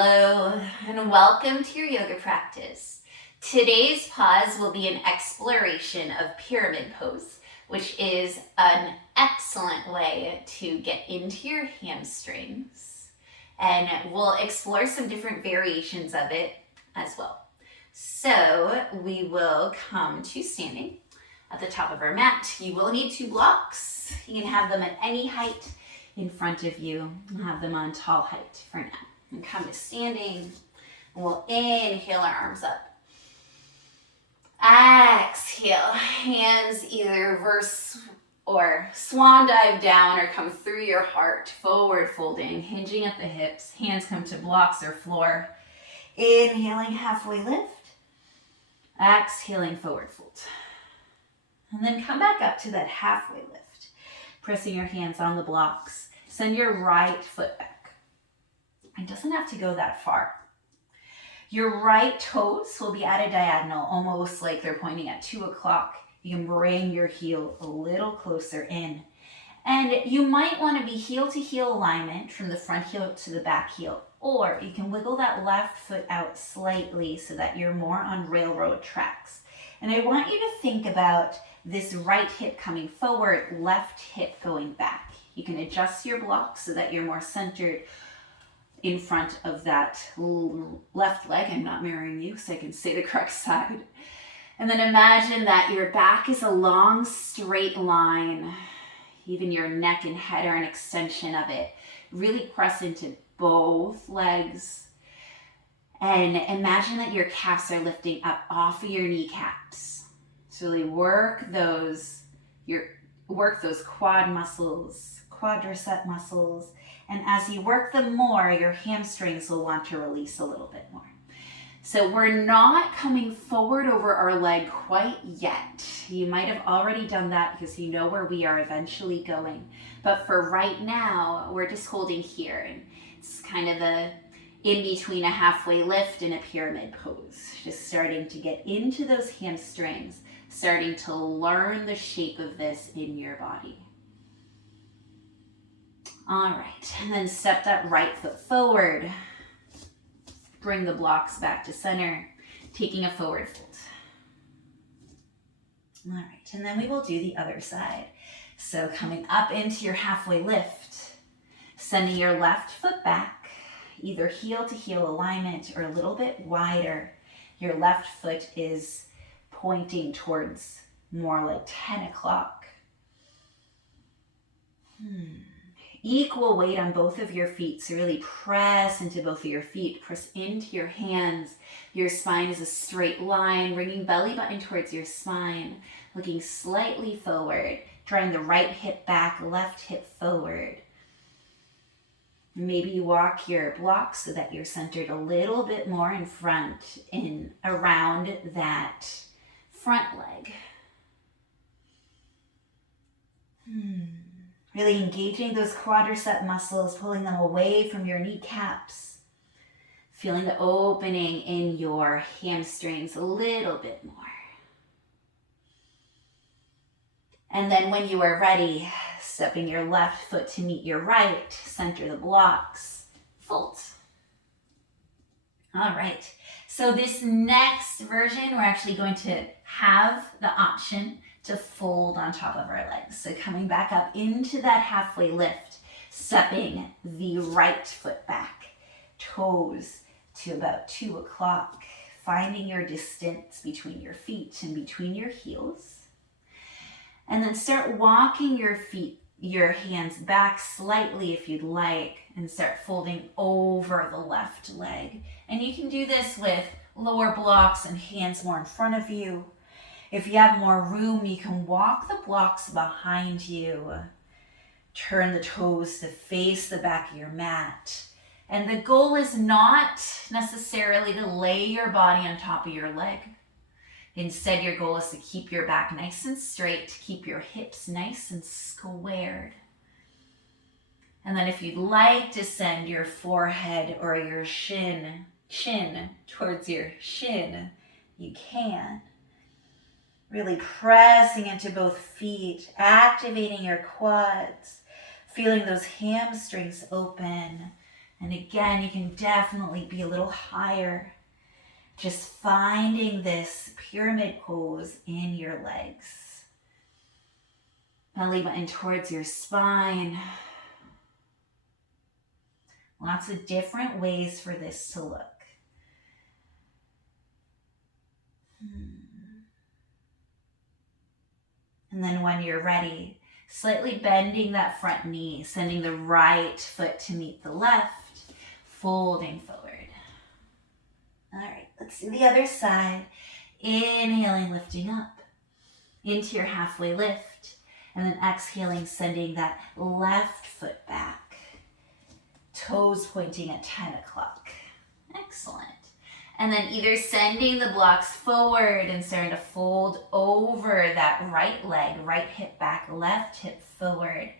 Hello, and welcome to your yoga practice. Today's pause will be an exploration of pyramid pose, which is an excellent way to get into your hamstrings. And we'll explore some different variations of it as well. So we will come to standing at the top of our mat. You will need 2 blocks. You can have them at any height in front of you. I'll have them on tall height for now. And come to standing. And we'll inhale our arms up. Exhale, hands either reverse or swan dive down or come through your heart, forward folding, hinging at the hips. Hands come to blocks or floor. Inhaling, halfway lift. Exhaling, forward fold. And then come back up to that halfway lift. Pressing your hands on the blocks. Send your right foot back. It doesn't have to go that far. Your right toes will be at a diagonal, almost like they're pointing at 2 o'clock. You can bring your heel a little closer in. And you might want to be heel to heel alignment from the front heel to the back heel. Or you can wiggle that left foot out slightly so that you're more on railroad tracks. And I want you to think about this right hip coming forward, left hip going back. You can adjust your block so that you're more centered in front of that left leg. I'm not mirroring you so I can say the correct side. And then imagine that your back is a long straight line. Even your neck and head are an extension of it. Really press into both legs. And imagine that your calves are lifting up off of your kneecaps. So really work those quad muscles, quadricep muscles. And as you work them more, your hamstrings will want to release a little bit more. So we're not coming forward over our leg quite yet. You might have already done that because you know where we are eventually going. But for right now, we're just holding here. And it's kind of in between a halfway lift and a pyramid pose. Just starting to get into those hamstrings, starting to learn the shape of this in your body. All right, and then step that right foot forward. Bring the blocks back to center, taking a forward fold. All right, and then we will do the other side. So coming up into your halfway lift, sending your left foot back, either heel to heel alignment or a little bit wider. Your left foot is pointing towards more like 10 o'clock. Equal weight on both of your feet, so really press into both of your feet, press into your hands. Your spine is a straight line, bringing belly button towards your spine, looking slightly forward, drawing the right hip back, left hip forward. Maybe you walk your blocks so that you're centered a little bit more in front, in around that front leg. Really engaging those quadricep muscles, pulling them away from your kneecaps. Feeling the opening in your hamstrings a little bit more. And then when you are ready, stepping your left foot to meet your right, center the blocks, fold. All right, so this next version, we're actually going to have the option to fold on top of our legs. So coming back up into that halfway lift, stepping the right foot back, toes to about 2 o'clock, finding your distance between your feet and between your heels. And then start walking your hands back slightly if you'd like, and start folding over the left leg. And you can do this with lower blocks and hands more in front of you. If you have more room, you can walk the blocks behind you. Turn the toes to face the back of your mat. And the goal is not necessarily to lay your body on top of your leg. Instead, your goal is to keep your back nice and straight, to keep your hips nice and squared. And then if you'd like to send your forehead or your chin towards your shin, you can. Really pressing into both feet, activating your quads, feeling those hamstrings open, And again, you can definitely be a little higher. Just finding this pyramid pose in your legs. Belly button towards your spine. Lots of different ways for this to look. And then when you're ready, slightly bending that front knee, sending the right foot to meet the left, folding forward. All right, let's do the other side. Inhaling, lifting up into your halfway lift, and then exhaling, sending that left foot back. Toes pointing at 10 o'clock. Excellent. And then either sending the blocks forward and starting to fold over that right leg, right hip back, left hip forward.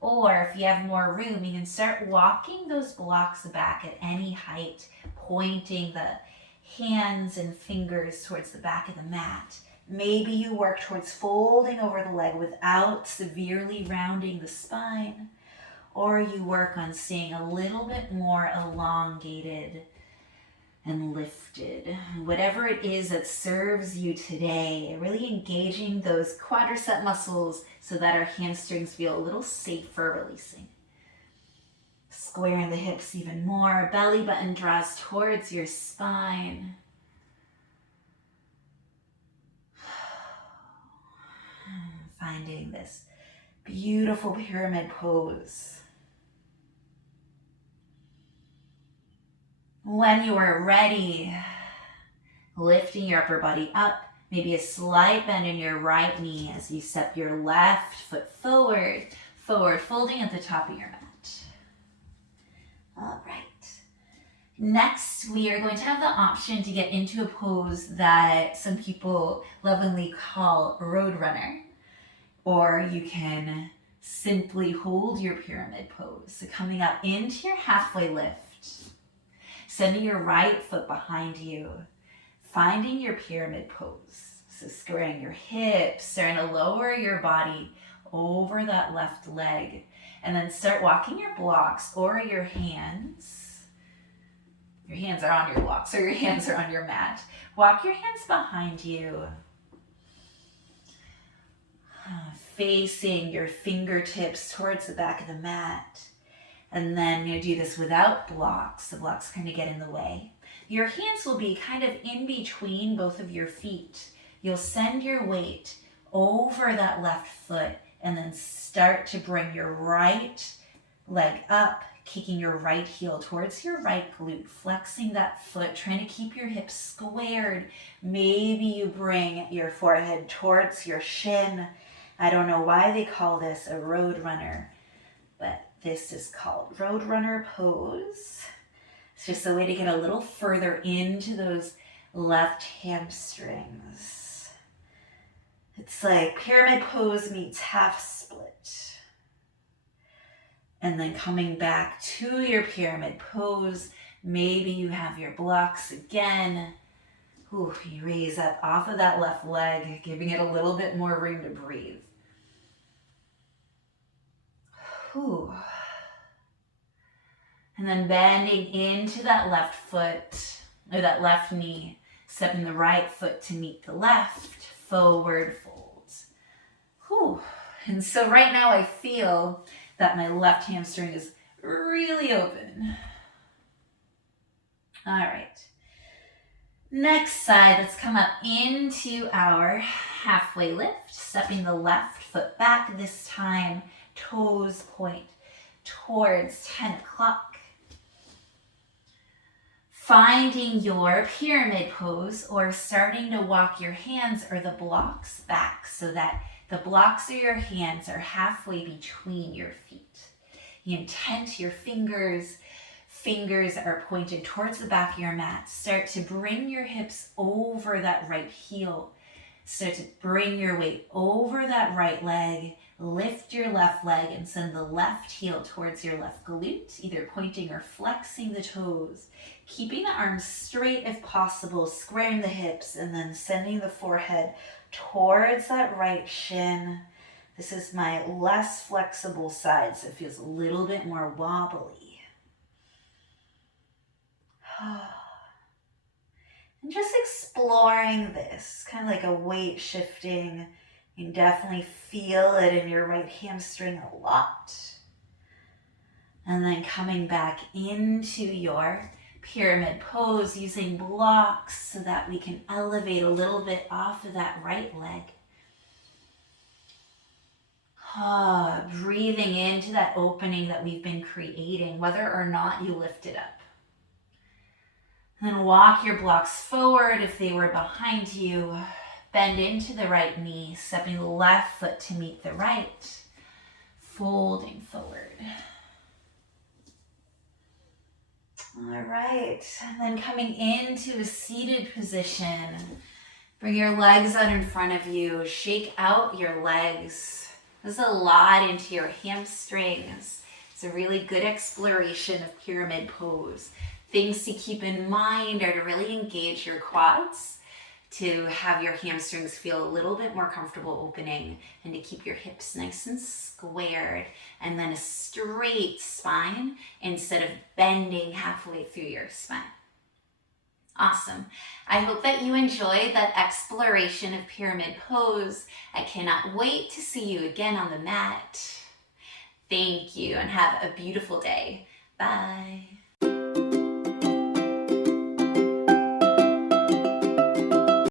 Or if you have more room, you can start walking those blocks back at any height, pointing the hands and fingers towards the back of the mat. Maybe you work towards folding over the leg without severely rounding the spine, or you work on staying a little bit more elongated and lifted. Whatever it is that serves you today, really engaging those quadricep muscles so that our hamstrings feel a little safer releasing. Squaring the hips even more. Belly button draws towards your spine. Finding this beautiful pyramid pose. When you are ready, lifting your upper body up, maybe a slight bend in your right knee as you step your left foot forward, folding at the top of your mat. All right. Next, we are going to have the option to get into a pose that some people lovingly call Roadrunner, or you can simply hold your pyramid pose. So coming up into your halfway lift, sending your right foot behind you, finding your pyramid pose. So squaring your hips, starting to lower your body over that left leg, and then start walking your blocks or your hands. Your hands are on your blocks or your hands are on your mat. Walk your hands behind you, facing your fingertips towards the back of the mat. And then you do this without blocks. The blocks kind of get in the way. Your hands will be kind of in between both of your feet. You'll send your weight over that left foot and then start to bring your right leg up, kicking your right heel towards your right glute, flexing that foot, trying to keep your hips squared. Maybe you bring your forehead towards your shin. I don't know why they call this a Roadrunner, but this is called Roadrunner pose. It's just a way to get a little further into those left hamstrings. It's like pyramid pose meets half split. And then coming back to your pyramid pose, maybe you have your blocks again. Ooh, you raise up off of that left leg, giving it a little bit more room to breathe. Ooh. And then bending into that left foot, or that left knee, stepping the right foot to meet the left, forward folds. Whew. And so right now I feel that my left hamstring is really open. All right. Next side, let's come up into our halfway lift, stepping the left foot back, this time toes point towards 10 o'clock. Finding your pyramid pose or starting to walk your hands or the blocks back so that the blocks of your hands are halfway between your feet. The intent, your fingers are pointed towards the back of your mat. Start to bring your hips over that right heel. Start to bring your weight over that right leg. Lift your left leg and send the left heel towards your left glute, either pointing or flexing the toes. Keeping the arms straight if possible, squaring the hips, and then sending the forehead towards that right shin. This is my less flexible side, so it feels a little bit more wobbly. And just exploring this, kind of like a weight shifting. You can definitely feel it in your right hamstring a lot. And then coming back into your pyramid pose using blocks so that we can elevate a little bit off of that right leg. Breathing into that opening that we've been creating, whether or not you lift it up. And then walk your blocks forward if they were behind you. Bend into the right knee, stepping the left foot to meet the right. Folding forward. All right, and then coming into a seated position. Bring your legs out in front of you. Shake out your legs. There's a lot into your hamstrings. It's a really good exploration of pyramid pose. Things to keep in mind are to really engage your quads, to have your hamstrings feel a little bit more comfortable opening, and to keep your hips nice and squared, and then a straight spine instead of bending halfway through your spine. Awesome. I hope that you enjoyed that exploration of pyramid pose. I cannot wait to see you again on the mat. Thank you and have a beautiful day. Bye.